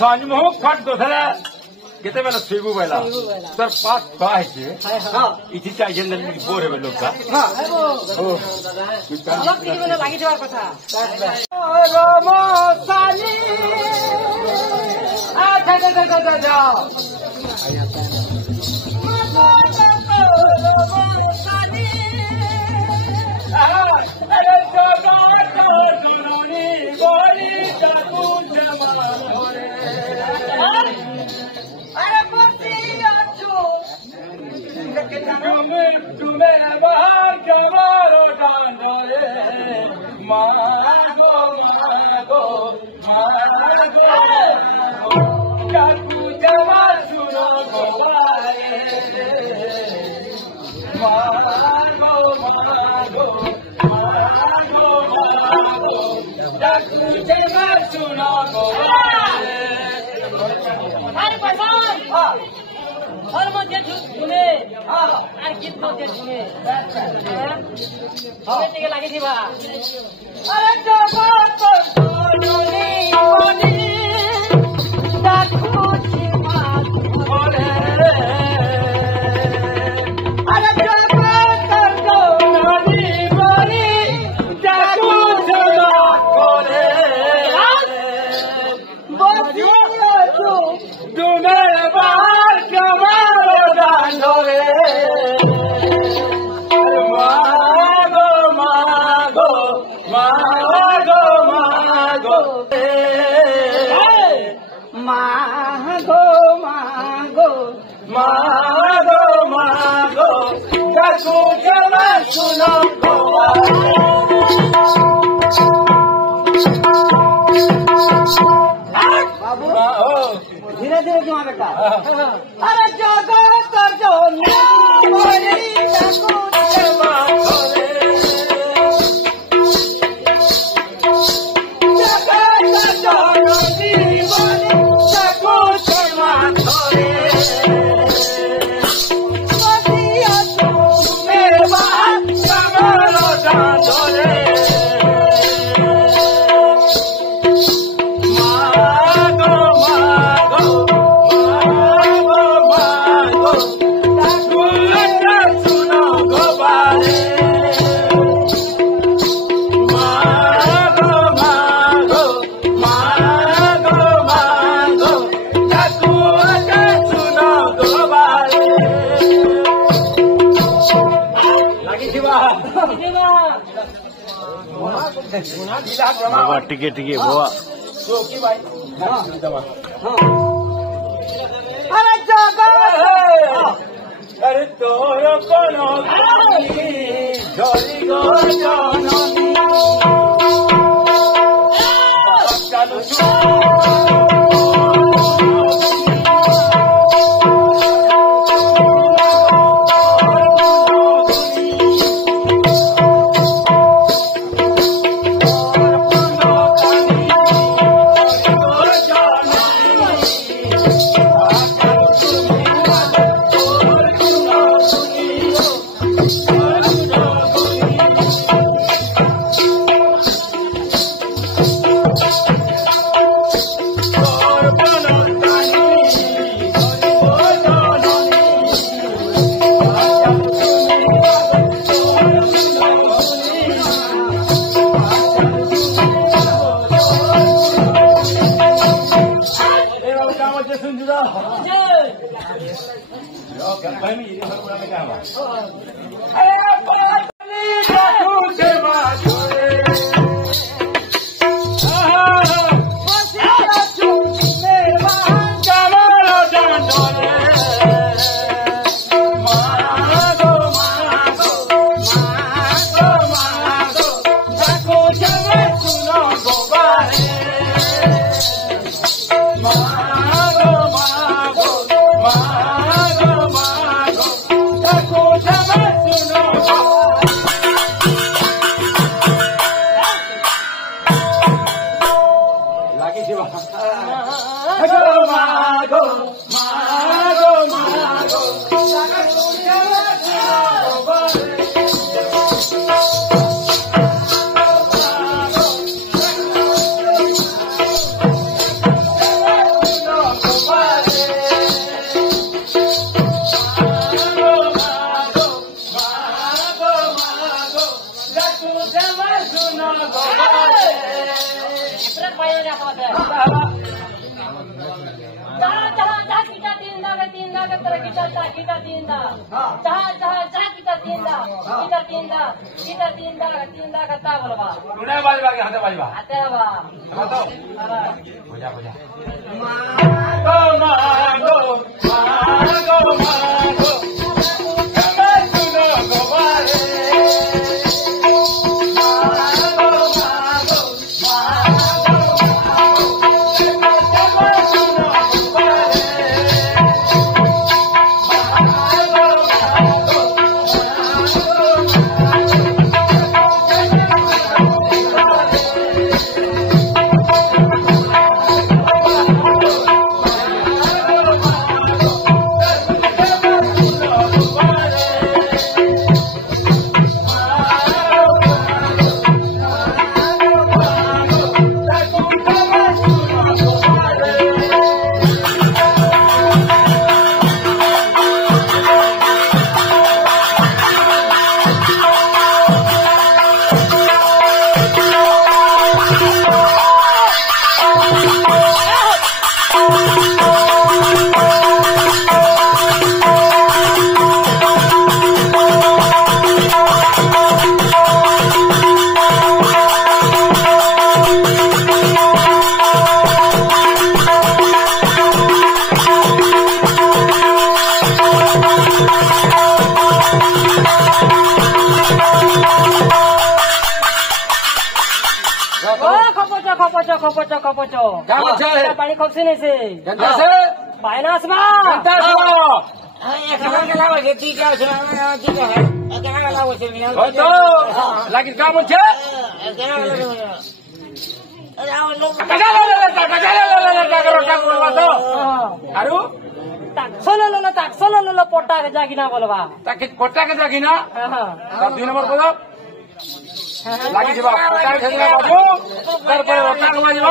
सांजमुख फट दोसरा कितने बेला सेबू बेला तर पास बाय के इति चाहिए न बोरे बे लोग का ओ अलग की बेला लागी जवार कथा राम साली आ जा अरे जगा तोनी गोरी जादू जमा अरे मोतिया जो तुम्हें बाहर जमारो डांडे मागो मागो मागो काकू जमा सुनो गोवारे मागो मागो मागो मागो काकू जमा सुनो गोवारे अरे पहचान और मध्य झूमे और गीत मध्य झूमे हमें टिके लगी थी बा अरे जगत कोनी कोनी दाखू छिपा बोले अरे जगत कोनी कोनी दाखू छिपा बोले तुम्हें बाहर जमारो डांडोरे मागो मागो मागो मागो मागो मागो मागो मागो काकू जमा सुनो धीरे धीरे क्यों बेटा अरे जागो कर जो मोरी काकू जमा करे जागो कर जो मोरी काकू जमा करे मोतिया तो मेरे बात जमारो डांडोरे बाबा टिके टिके बाबा अरे जगा अरे तोर कोनो झोली गो जननी Hey! पानी खोपसी नहीं से फाइनांस में lagi kamu cek taksono pota ke jagina bolwa takit pota ke jagina tak 2 nomor bola lagi coba pota ke jagina baju terpilih pota ke baju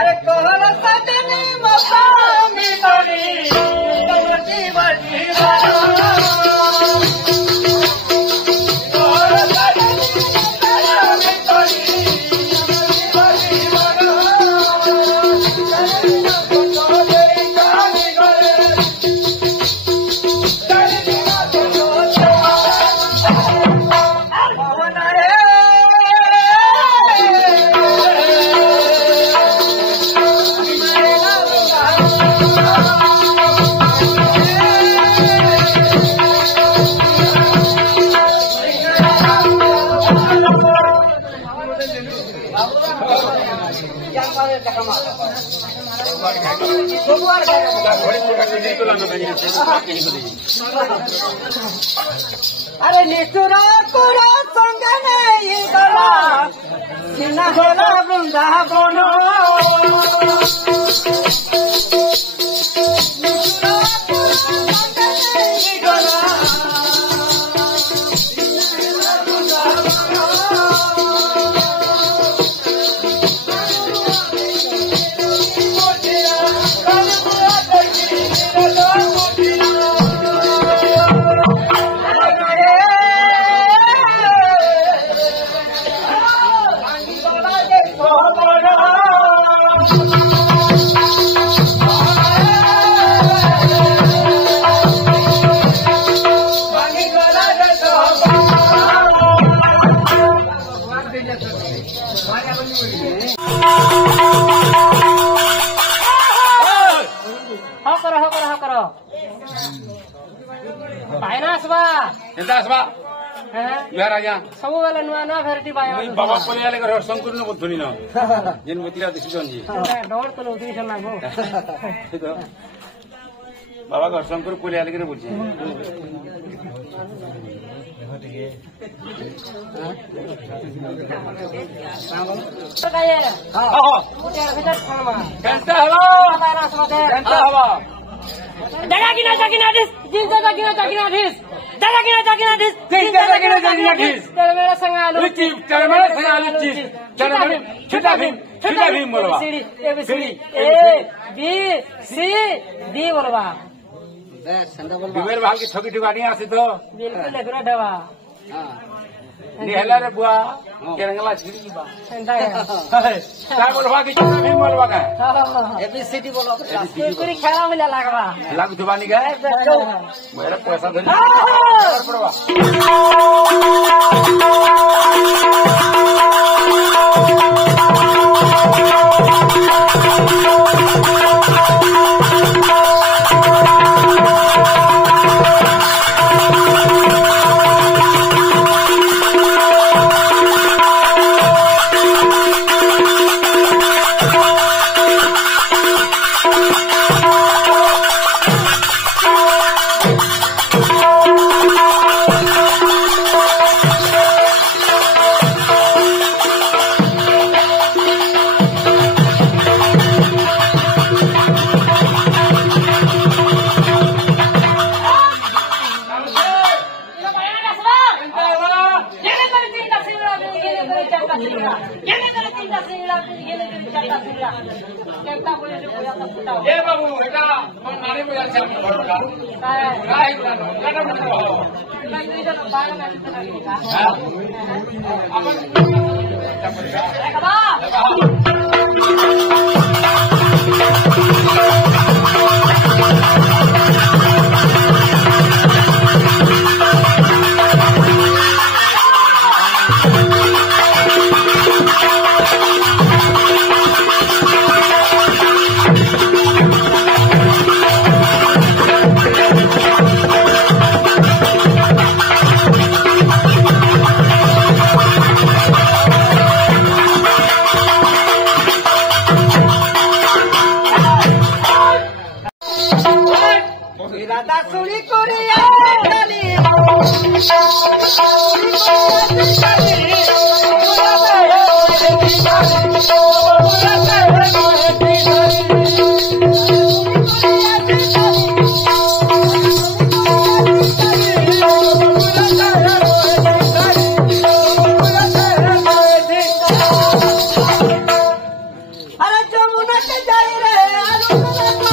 अरे कोहरा अरे निचुरा कुरा संग नहीं गला सिना गला वृंदावन सब वाला नुआ नुआ भेराइटी बाबा पले आले घर शंकर न बधुनी न जेन मतिरा दिसुन जी डोर तो उठी छना गो बाबा घर शंकर पले आले करे बोलछे कैसा हवा दादा किना जाकिना दिस जिन दादा किना जाकिना दिस दादा किना जाकिना दिस मेरा संग आलू छिटा भीम बोलवा CD ABCD A B C D बोलवा बिमेर भाग की ठगी ठिकानी आसी तो बिल्कुल एकरा दवा निहला रे बुआ केरंगला छिड़ी बा सेंटा है काय बोलवा की छिटा भीम बोलवा का एबीसीडी बोलवा पूरी खेला मिला लागवा लागु दुबानी का मेरा पैसा धन पड़वा ये बाबू बेटा मन मारे में अच्छा बड़का काय काटा मत हो अपन सुनी कुड़िया अरे जमुना के जाई रे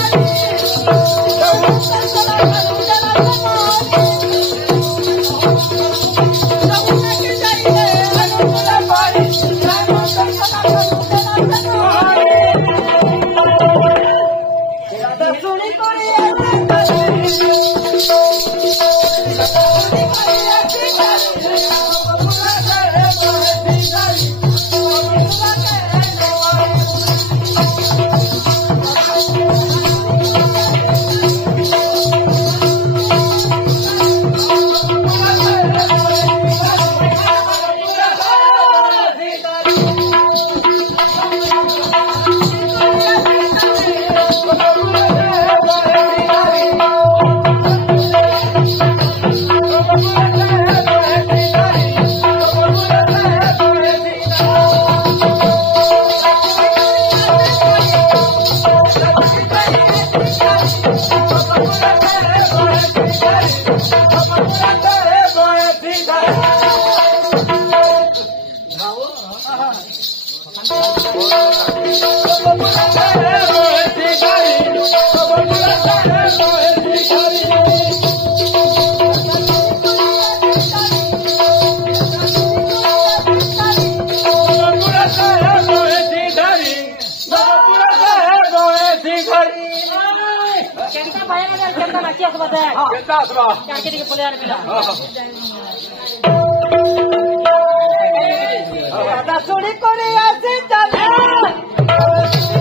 सोडी कोणी असे चालले